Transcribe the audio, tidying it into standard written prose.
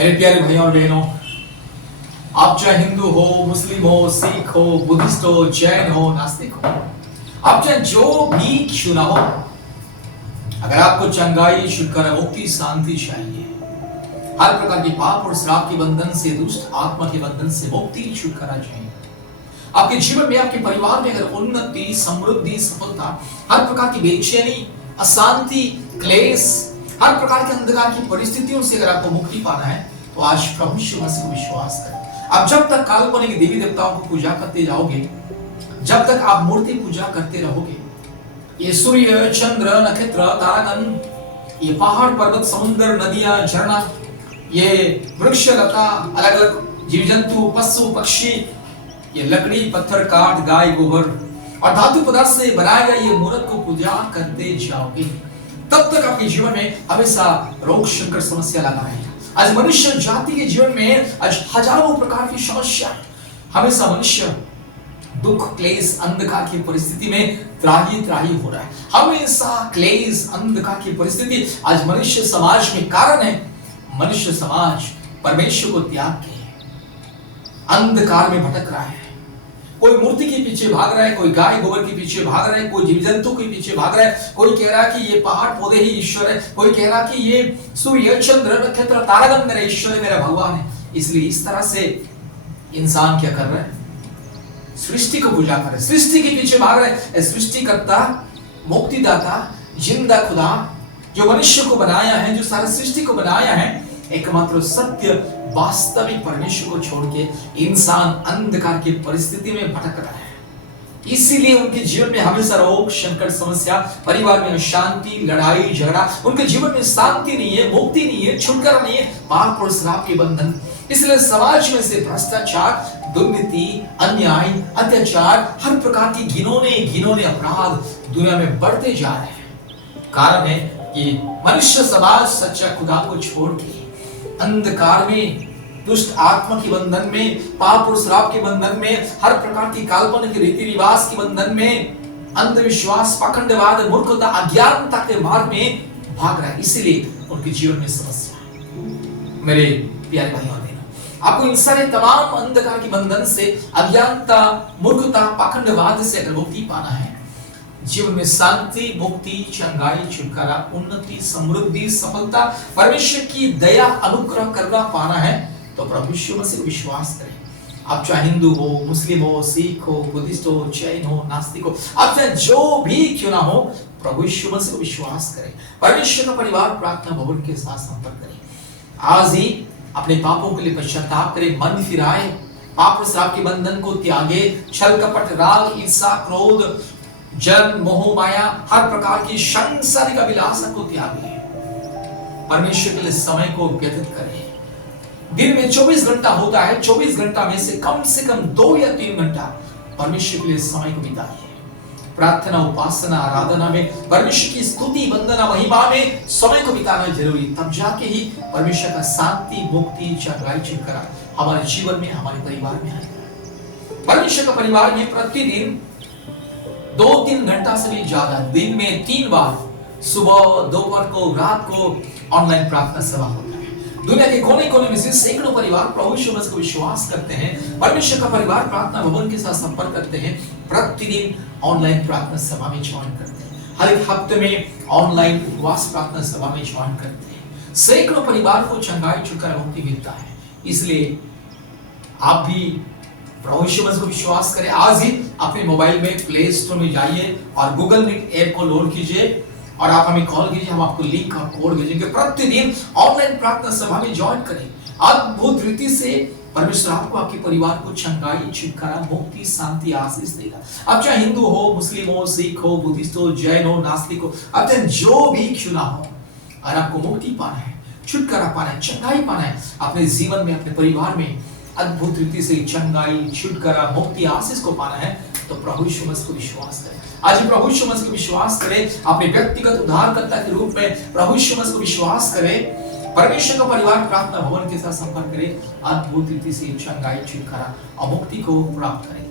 मेरे प्यारे भाइयों और बहनों, आप चाहे हिंदू हो, मुस्लिम हो, सिख हो, बुद्धिस्ट हो, जैन हो, नास्तिक हो, आप चाहे जो भी क्यों ना हो, अगर आपको चंगाई, छुटकारा, मुक्ति, शांति चाहिए, हर प्रकार की पाप और श्राप के बंधन से, दुष्ट आत्मा के बंधन से मुक्ति, छुटकारा चाहिए, आपके जीवन में, आपके परिवार में अगर उन्नति, समृद्धि, सफलता, हर प्रकार की बेचैनी, अशांति, क्लेश, हर प्रकार के अंधकार की परिस्थितियों से अगर आपको मुक्ति पाना है तो आज प्रभु यीशु मसीह को विश्वास करें। आप जब तक काल्पनिक देवी देवताओं को पूजा करते जाओगे, जब तक आप मूर्ति पूजा करते रहोगे, ये सूर्य, चंद्र, नक्षत्र, तारागण, ये पहाड़, पर्वत, समुद्र, नदियां, झरना, ये वृक्ष, लता, अलग अलग जीव जंतु, पशु, पक्षी, ये लकड़ी, पत्थर, काठ, गाय, गोबर और धातु पदार्थ से बनाया गया ये मूर्त को पूजा करते जाओगे, तब तक आपके जीवन में हमेशा रोग संकट समस्या लगा रहेगा। आज मनुष्य जाति के जीवन में आज हजारों प्रकार की समस्या, हमेशा मनुष्य दुख, क्लेश, अंधकार की परिस्थिति में त्राही त्राही हो रहा है। हमेशा क्लेश, अंधकार की परिस्थिति आज मनुष्य समाज में कारण है। मनुष्य समाज परमेश्वर को त्याग के अंधकार में भटक रहा है। कोई मूर्ति के पीछे भाग रहा है, कोई गाय गोबर के पीछे भाग रहा है, कोई जीव जंतु के पीछे भाग रहा है, कोई कह रहा है कि ये पहाड़ पौधे ही ईश्वर है, कोई कह रहा है कि ये सूर्य, चंद्र, नक्षत्र, तारागण मेरा ईश्वर है, मेरा भगवान है। इसलिए इस तरह से इंसान क्या कर रहा है? सृष्टि को पूजा कर रहा है, सृष्टि के पीछे भाग रहा है। सृष्टिकर्ता, मुक्तिदाता, जिंदा खुदा जो मनुष्य को बनाया है, जो सारा सृष्टि को बनाया है, एकमात्र सत्य वास्तविक परमेश्वर को छोड़ के इंसान अंधकार की परिस्थिति में भटक रहा है। इसीलिए उनके जीवन में हमेशा रोग, संकट, समस्या, परिवार में अशांति, लड़ाई, झगड़ा, उनके जीवन में शांति नहीं है, मुक्ति नहीं है, छुटकारा नहीं है, पाप और श्राप के बंधन। इसलिए समाज में से भ्रष्टाचार, दुर्नीति, अन्याय, अत्याचार, हर प्रकार की घिनौने अपराध दुनिया में बढ़ते जा रहे हैं। कारण है कि मनुष्य समाज सच्चा खुदा को छोड़ के अंधकार में, दुष्ट आत्मा के बंधन में, पाप और श्राप के बंधन में, हर प्रकार की काल्पनिक रीति रिवाज के बंधन में, अंधविश्वास, पाखंडवाद, मूर्खता, अज्ञानता के मार्ग में भाग रहा है। इसीलिए उनके जीवन में समस्या। मेरे प्यारे भाइयों और बहनों, आपको इन सारे तमाम अंधकार के बंधन से, अज्ञानता, मूर्खता, पाखंडवाद से अगर मुक्ति पाना है, जीवन में शांति, मुक्ति, चंगाई, छुटकारा, उन्नति, समृद्धि, सफलता, परमेश्वर की दया, अनुग्रह करना पाना है तो प्रभु यीशु मसीह को विश्वास करें। आप चाहे हिंदू हो, मुस्लिम हो, सिख हो, बुद्धिस्ट हो, जैन हो, नास्तिक हो, आप चाहे जो भी क्यों ना हो, प्रभु यीशु मसीह को विश्वास करें। परमेश्वर का परिवार प्रार्थना भवन के साथ संपर्क करें। आज ही अपने पापों के लिए पश्चाताप करें, मन फिराए, पाप और श्राप के बंधन को त्यागे, छल कपट, राग, ईर्ष्या, क्रोध, जन्म, मोह, माया, हर प्रकार की सांसारिक अभिलाषा को त्यागे, परमेश्वर के लिए समय को व्यतीत करें। दिन में 24 घंटा होता है, 24 घंटा में से कम 2 या 3 घंटा परमेश्वर के लिए समय को बिताइए। प्रार्थना, उपासना, आराधना में, परमेश्वर की स्तुति, वंदना, महिमा में समय को बिताना जरूरी, तब जाके ही परमेश्वर का शांति, मुक्ति, चंगाई, छुटकारा हमारे जीवन में, हमारे परिवार में आएगा। परमेश्वर का परिवार में प्रतिदिन 2-3 घंटा से भी ज्यादा, दिन में 3 बार, सुबह, दोपहर को, रात को ऑनलाइन प्रार्थना सभा होता है। दुनिया के कोने-कोने में से सैकड़ों परिवार प्रभु यीशु मसीह को विश्वास करते हैं, परमेश्वर का परिवार प्रार्थना भवन के साथ संपर्क करते हैं, प्रतिदिन ऑनलाइन प्रार्थना सभा में ज्वाइन करते हैं, हर एक हफ्ते में ऑनलाइन उपवास प्रार्थना सभा में ज्वाइन करते हैं। सैकड़ों परिवार को चंगाई, छुटकारा, मुक्ति मिलता है। इसलिए आप भी प्रभु यीशु मसीह को विश्वास करें। आज ही अपने मोबाइल में प्ले स्टोर में जाइए और गूगल मीट ऐप को लोड कीजिए और आप हमें कॉल कीजिए, हम आपको लिंक और कोड भेजेंगे। प्रतिदिन ऑनलाइन प्रार्थना सभा में ज्वाइन करें। अद्भुत रीति से परमेश्वर आपको, आपके परिवार को चंगाई, छुटकारा, मुक्ति, शांति, आशीष देगा। आप चाहे हिंदू हो, मुस्लिम हो, सिख हो, बुद्धिस्ट हो, जैन हो, नास्तिक हो, आप चाहे जो भी क्यों ना हो, अगर आपको मुक्ति पाना है, छुटकारा पाना है, चंगाई पाना है, अपने जीवन में, अपने परिवार में अद्भुत रीति से चंगाई, छुटकारा, मुक्ति, आशीष को पाना है तो प्रभु यीशु मसीह को विश्वास करें। आज प्रभु यीशु मसीह को विश्वास करें, अपने व्यक्तिगत उद्धारकर्ता के रूप में प्रभु यीशु मसीह को विश्वास करें, परमेश्वर का परिवार प्रार्थना भवन के साथ संपर्क करें, अद्भुत रीति से चंगाई, छुटकारा और मुक्ति को प्राप्त करें।